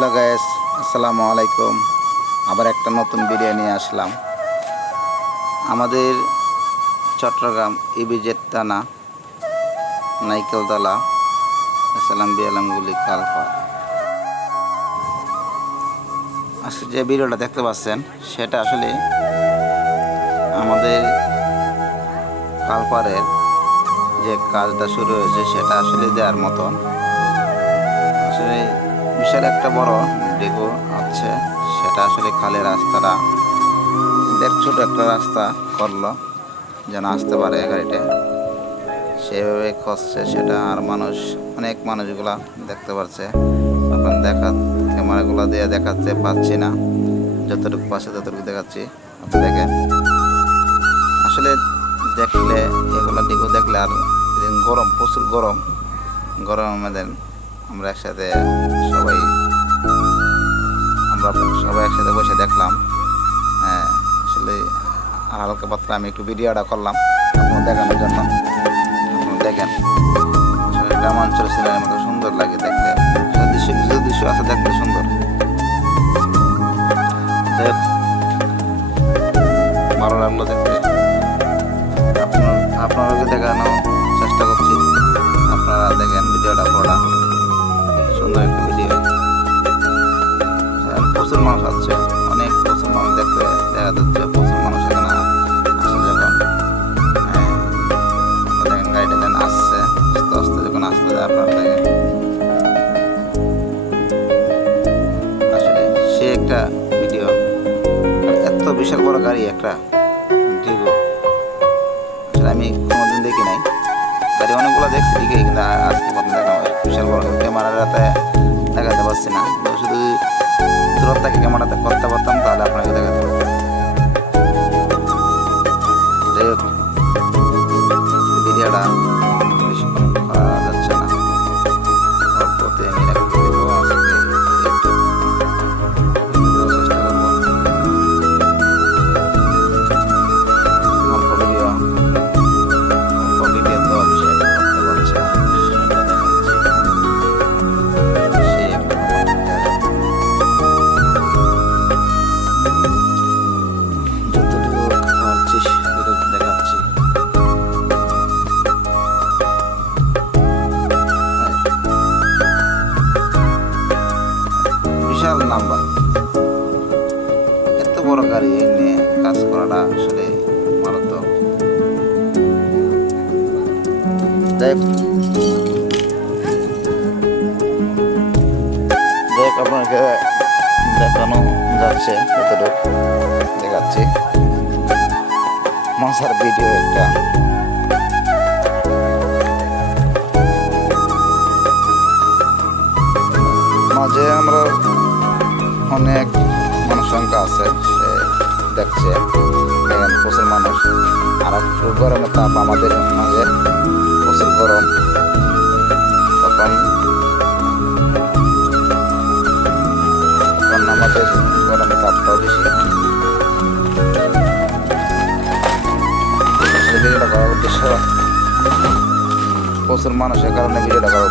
Hello guys, আসসালামু আলাইকুম। আবার একটা নতুন ভিডিও নিয়ে আসলাম। আমাদের চট্টগ্রাম ইপিজেড থানা নাইকেলতলা এসএলএম বিএলএমগুলি কালপাড়। আজকে যে ভিডিওটা দেখতে পাচ্ছেন সেটা আসলে আমাদের কালপাড়ের যে কাজটা শুরু হয়েছে সেটা আসলে দেওয়ার মতন। আসলে বিশাল একটা বড় ডিপো আছে, সেটা আসলে খালি রাস্তাটা ছোট একটা রাস্তা করলো যেন আসতে পারে গাড়িটা, সেভাবে খুঁজছে সেটা। আর অনেক মানুষগুলা দেখতে পাচ্ছে। এখন ক্যামেরাগুলো দিয়ে দেখাচ্ছে পাচ্ছি না, যতটুকু পাচ্ছে ততটুকু দেখাচ্ছি। আপনি দেখেন, আসলে দেখলে এগুলো ডিপো দেখলে, আর গরম, প্রচুর গরমের দিন আমরা একসাথে সবাই একসাথে বসে দেখলাম। হ্যাঁ, আসলে আর হালকা পাতলা আমি একটু ভিডিওটা করলাম আপনার দেখানোর জন্য। আপনারা দেখেন, আসলে গ্রামাঞ্চল সিনেমার মতো সুন্দর লাগে দেখতে। দৃশ্য আছে দেখতে সুন্দর। ভালো লাগলো দেখতে। আপনাদেরকে দেখানোর চেষ্টা করছি। আপনারা দেখেন ভিডিওটা, পড়া সুন্দর একটা ভিডিও। প্রচুর মানুষ আছে, প্রচুর মানুষ দেখা যাচ্ছে। প্রচুর মানুষ এখানে আসে যখন দেখেন গাড়িটা যেন আসছে আস্তে আস্তে, যখন আসতে যায় আপনারা দেখেন। আসলে সে একটা ভিডিও, এত বিশাল বড় গাড়ি একটা ডিগো, আসলে আমি কোনোদিন দেখি নাই। গাড়ি অনেকগুলো দেখছি ঠিকই, কিন্তু আজকে প্রথম দেখা বিশাল বড়। ক্যামেরাতে দেখাতে পারছি না, শুধু দূরত্ব থেকে ক্যামেরাতে করতে পারতাম তাহলে আপনাকে দেখাতে পারতাম। যাই হোক, ভিডিওটা বেশিক্ষণ করা যাচ্ছে না, অল্পতে আমি রাখতে দেবো। আজকে একটু চেষ্টা করবো। অল্প ভিডিও তো বিষয় করতে পারছে না, সেটা দেখাচ্ছি। বিশাল নাম্বার, এত বড় গাড়ি নিয়ে কাজ করাটা আসলে মারাত্মক। যাই হোক, আপনাকে দেখানো যাচ্ছে, এতটুকু দেখাচ্ছি। মজার ভিডিও একটা। মাঝে আমরা অনেক মানুষ সংখ্যা আছে, সে দেখছে। দেখেন প্রচুর মানুষ, আর একটু গরমের তাপ আমাদের মাঝে, প্রচুর গরম। তখন আমাদের গরমের তাপটাও বেশি। ভিডিওটা করার উদ্দেশ্য প্রচুর মানুষের কারণে ভিডিওটা করা